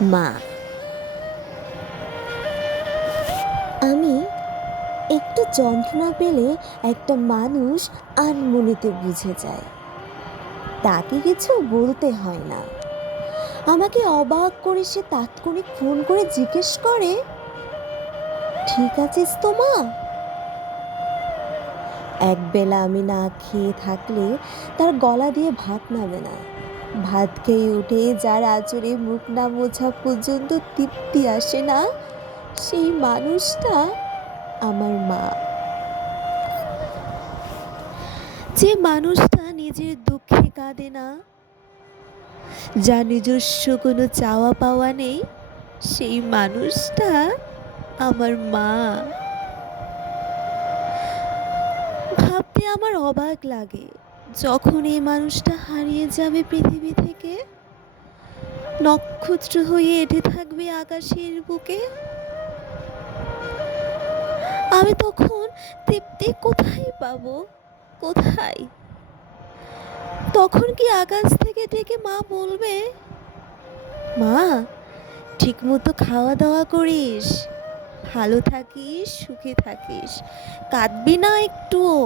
মা। আমি একটু যন্ত্রণা পেলে একটা মানুষ আনমনেতে বুঝে যায়। তাকে কিছু বলতে হয় না। আমাকে অবাক করে সে তাৎক্ষণিক ফোন করে জিজ্ঞেস করে, ঠিক আছিস তো মা? একবেলা আমি না খেয়ে থাকলে তার গলা দিয়ে ভাত নামে না। ভাত খেয়ে উঠে যার আঁচড়ে মুখ না মোছা পর্যন্ত তৃপ্তি আসে না, সেই মানুষটা আমার মা। যে মানুষটা নিজের দুঃখে কাঁদে না, যার নিজস্ব কোনো চাওয়া পাওয়া নেই, সেই মানুষটা আমার মা। ভাবতে আমার অবাক লাগে, যখন এই মানুষটা হারিয়ে যাবে পৃথিবী থেকে, নক্ষত্র হয়ে এঁটে থাকবে আকাশের বুকে, আমি তখন তৃপ্তি কোথায় পাবো? কোথায়? তখন কি আকাশ থেকে ডেকে মা বলবে, মা ঠিক মতো খাওয়া দাওয়া করিস, ভালো থাকিস, সুখে থাকিস, কাঁদবি না একটুও?